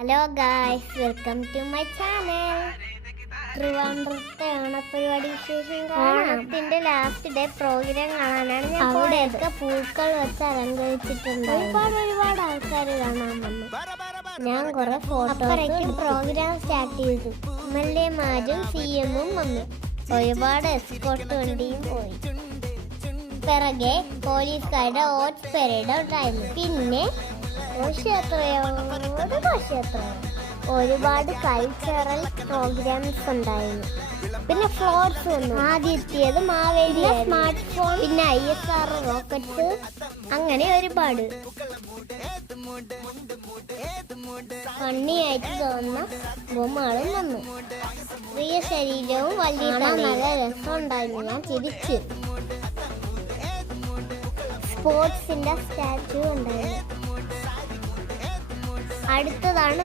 Hello guys, welcome to my channel. ട്രിവാൻഡ്രത്തെ ഓണപ്പരിപാടി വിശേഷം ഓണത്തിന്റെ ലാസ്റ്റ് ഡേ പ്രോഗ്രാം കാണാനാണ് ഞാൻ അവിടെയൊക്കെ പൂക്കൾ വെച്ച് അലങ്കരിച്ചിട്ടുണ്ട്. ഒരുപാട് ആൾക്കാർ കാണാൻ വന്നു. ഞാൻ കുറെ ഫോട്ടോസ് പ്രോഗ്രാം സ്റ്റാർട്ട് ചെയ്തു. MLA-മാരും CM-ഉം വന്നു. ഒരുപാട് എസ്കോർട്ട് വണ്ടിയും പോയി. പിറകെ പോലീസുകാരുടെ ഓട്സ് പരേഡ് ഉണ്ടായിരുന്നു. പിന്നെ ഒരുപാട് കൾച്ചറൽ പ്രോഗ്രാംസ് ഉണ്ടായിരുന്നു. പിന്നെ ഫ്ലോട്ട്സ് വന്നു. ആദ്യത്തേത് മാവേലി, സ്മാർട്ട് ഫോൺ, പിന്നെ ISR റോക്കറ്റ്സ്, അങ്ങനെ ഒരുപാട് ഫണ്ണിയായിട്ട് തോന്നുന്ന ബൊമ്മകളും വന്നു. പ്രിയ ശരീരവും വലിയ നല്ല രസമുണ്ടായിരുന്നു. ഞാൻ തിരിച്ച് സ്പോർട്സിന്റെ സ്റ്റാച്യു ഉണ്ടായിരുന്നു. അടുത്തതാണ്